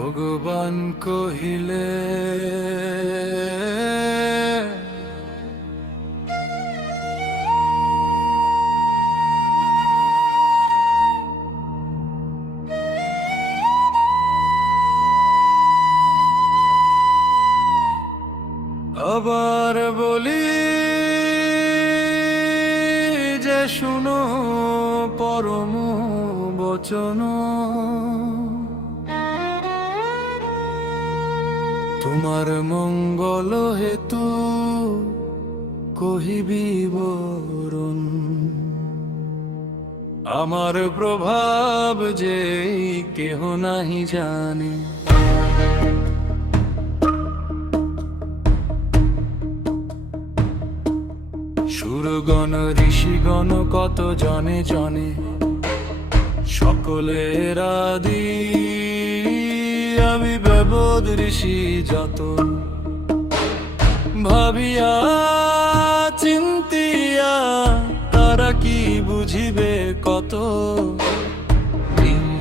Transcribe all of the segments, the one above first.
ভগবান কহিলে আবার বলি যে শুনো পরম বচন, তোমার মঙ্গল হেতু কহিবি বরণ। আমার প্রভাব যে কেহ নাহি জানে, সুরগণ ঋষিগণ কত জনে জনে, সকলের আদি আমি ব্যবোধ ঋষি যত। ভাবিয়া চিন্তিয়া তারা কি বুঝিবে কত,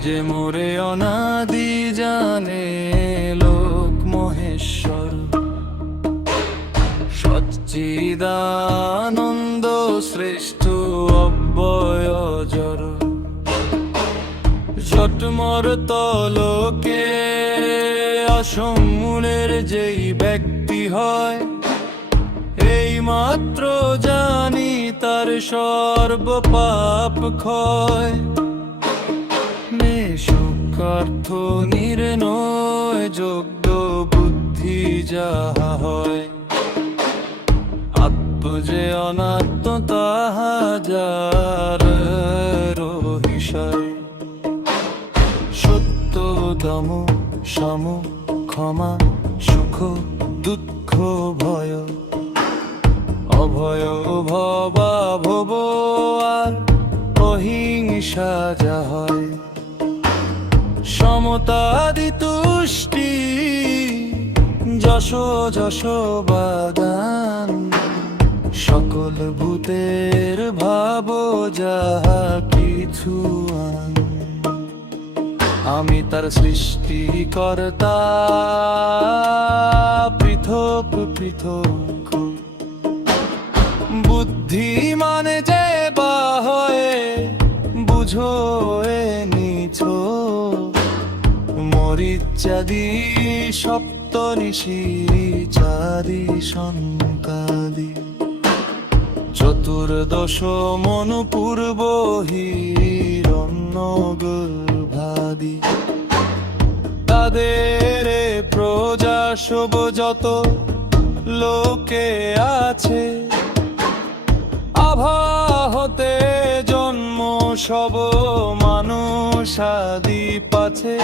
যে মোরে অনাদি জানে লোক মহেশ্বর। সচ্চিদানন্দ শ্রেষ্ঠ অব্যয়জর, জটমর তলোকে অসমূলের যেই ব্যক্তি হয়, এই মাত্র জানি তার সর্ব পাপ ক্ষয়। মেষকার্থ নির্ণয় যোগ্য বুদ্ধি যাহা হয়, আত্ম যে অনাত্ম তাহা যার রহিষয়। সত্য দম সম ক্ষমা সুখ দুঃখ ভয়, অভয় ভবা ভব আর অহিংসা যা হয়। সমতাদি তুষ্টি যশ যশ বাদান, সকল ভূতের ভাব যাহা কিছু আন। আমি তার সৃষ্টিকর্তা পৃথক পৃথক। বুদ্ধি মানে যে বা হয়ে বুঝো এ নিছো, মরিচ্যাদি সপ্তঋষি চারি শঙ্কাদি। চতুর্দশ মনুপূর্ব হিরণ্যগর্ভাদি, তাদের প্রজা শোভ যত লোকে আছে। আভা হতে জন্ম সব মানুষাদি পাছে,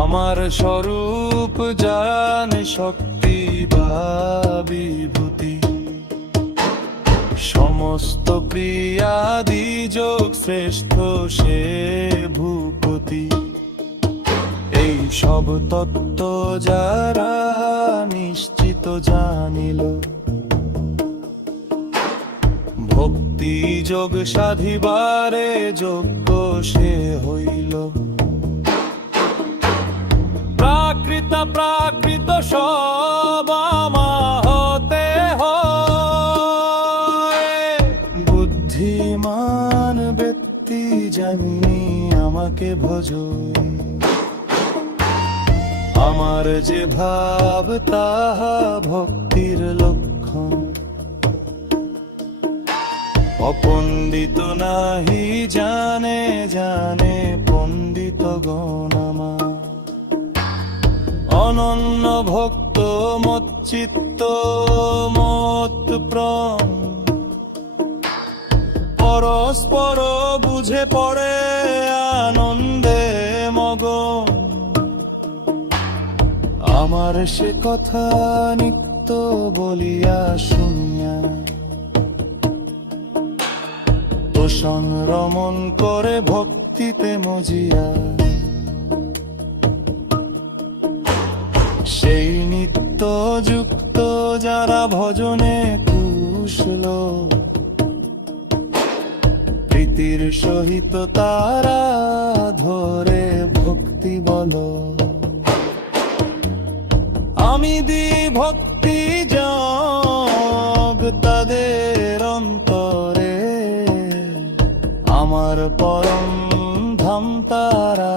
আমার স্বরূপ জানে শক্তি বা বিভূতি। সমস্ত ক্রিয়াদি যোগ শ্রেষ্ঠ সে ভূপতি। এই সব তত্ত্ব যারা নিশ্চিত জানিল, ভক্তি যোগ সাধিবারে যোগ্য সে হইল। প্রাকৃত প্রাকৃত সব আমাহতে হয়, বুদ্ধিমান ব্যক্তি জানি আমাকে ভজ। আমার যে ভাব তাহা ভক্তির লক্ষণ, অপণ্ডিত নাহি জানে জানে পণ্ডিত গণমা। অনন্য ভক্ত মচ্চিত্ত মত প্রাণ, পরস্পর বুঝে পড়ে আনন্দে মগন। আমার সে কথা নিত্য বলিয়া শুনিয়া, তো সংরমণ করে ভক্তিতে মজিয়া। সেই নিত্য যুক্ত যারা ভজনে কুশল, প্রীতির সহিত তারা ধরে ভক্তি বল। আমি দি ভক্তি যোগ তাদের অন্তরে, আমার পরম ধাম তারা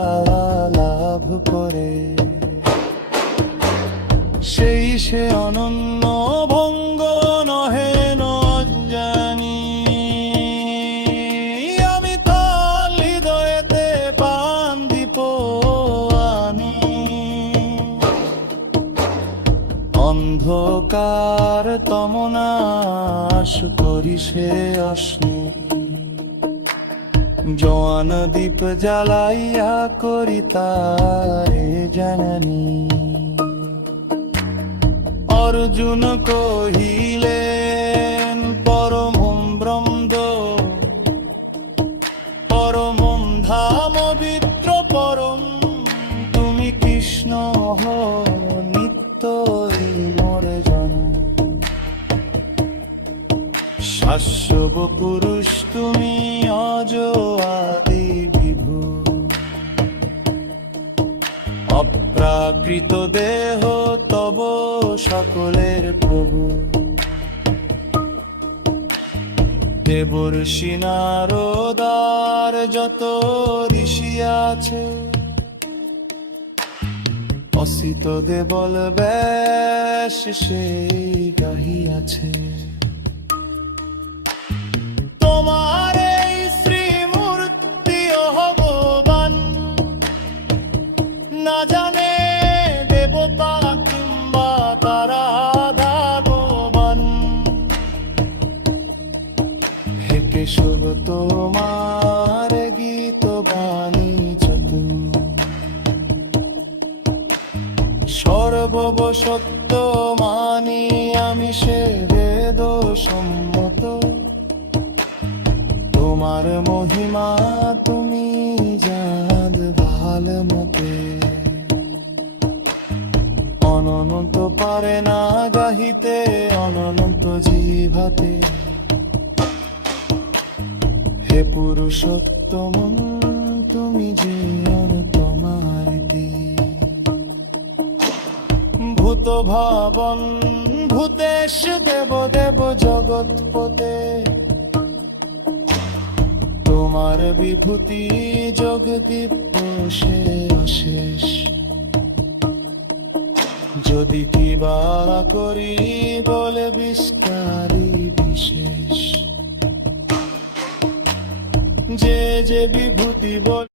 লাভ করে। সেই সে অনন্য ভঙ্গ নহে জানি, আমি তার হৃদয়েতে পান দীপ আনি। অন্ধকার তমনাশ করি সে অশ্নি, জোয়ান দীপ জ্বালাইয়া করি তারে জানানি। অর্জুন কহিলেন পরম ব্রহ্ম, পরম ধাম পবিত্র পরম, তুমি কৃষ্ণ হো নিত্যই মোর জন। শাশ্বত পুরুষ তুমি অজ আদি বিভু, অপ্রাকৃত দেহ তব সকলের প্রভু। দেবর্ষি নারদার যত ঋষি আছে, অসিত দেবল ব্যাস সেই গাহিয়াছে। তোমার এই শ্রীমূর্তি ভগবান, না জানে দেবতা কিংবা তারা ভগবান। হে কেশব তোমার গীত বাণী চতুর, সর্ববসত্ব মানি আমি সে বেদ সম্মত। তোমার মহিমা তুমি জান ভাল মতে, অনন্ত পারে না গাহিতে অনন্ত জিভাতে। হে পুরুষোত্তম তুমি যে তোমার ভূত ভাবন ভূতেশ দেব দেব জগৎপতে। তোমার বিভূতি জগদীপ সে অশেষ, যদি কিবা করি বলে বিস্তারি বিশেষ। যে যে বিভূতি বল